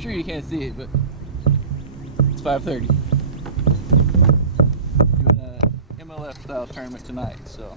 sure you can't see it, but it's 5:30. Doing a MLF style tournament tonight, so.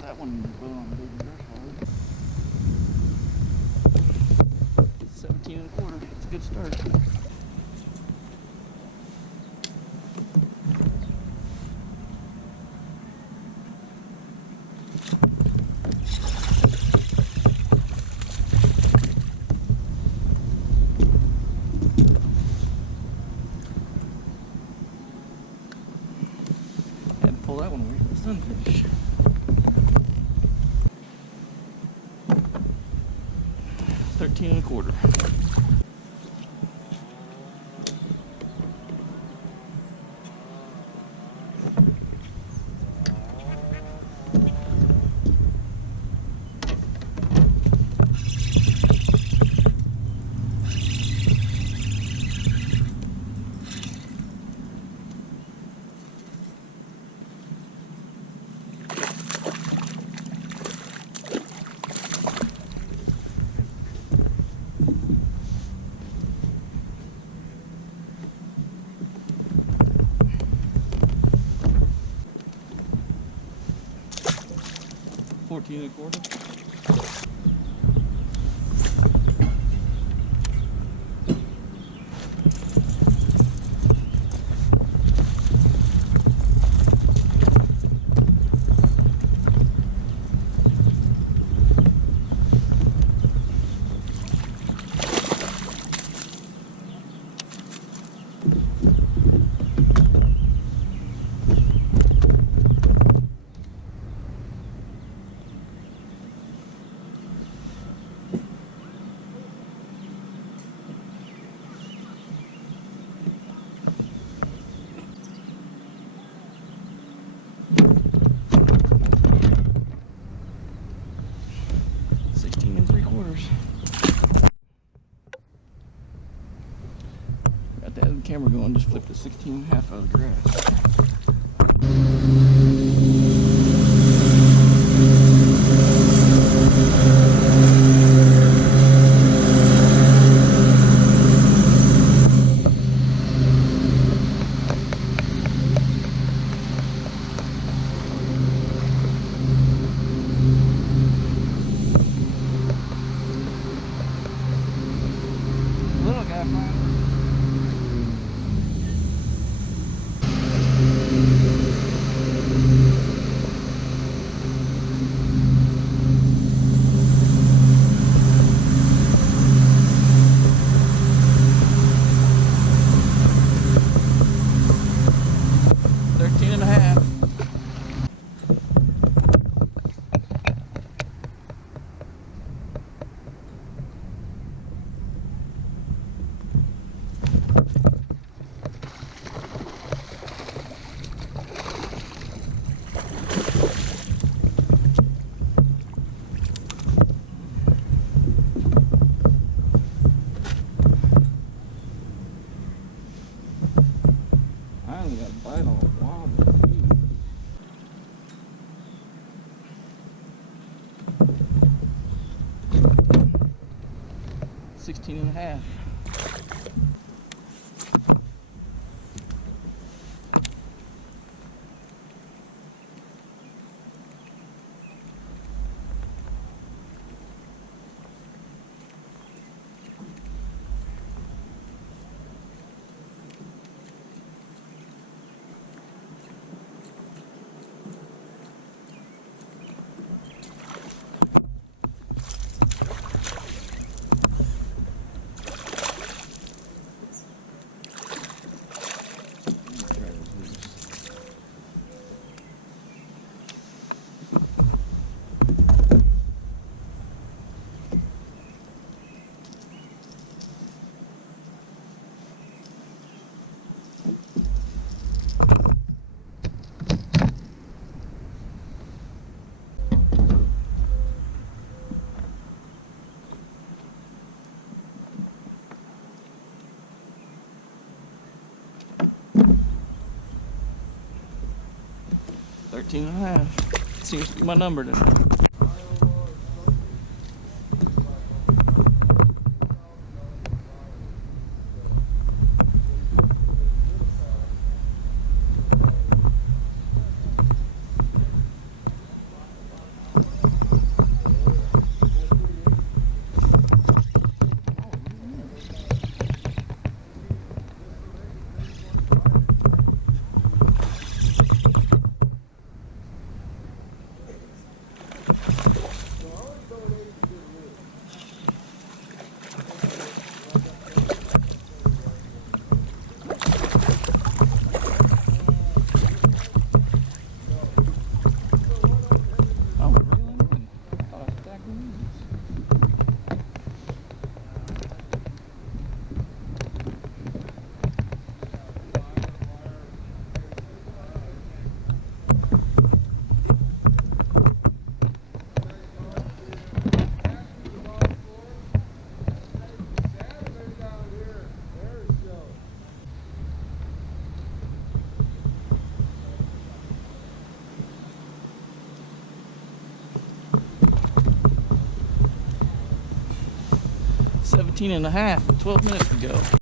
That one, boom, baby, 17 1/4. It's a good start. Had to pull that one away from the sunfish. 13 1/4. $14 1/4. Got that camera going, just flipped a 16 1/2 out of the grass. Little guy, man. bite on a wobbler. 16 and a half. 13 and a half. Seems to be my number tonight. And a half, 12 minutes to go.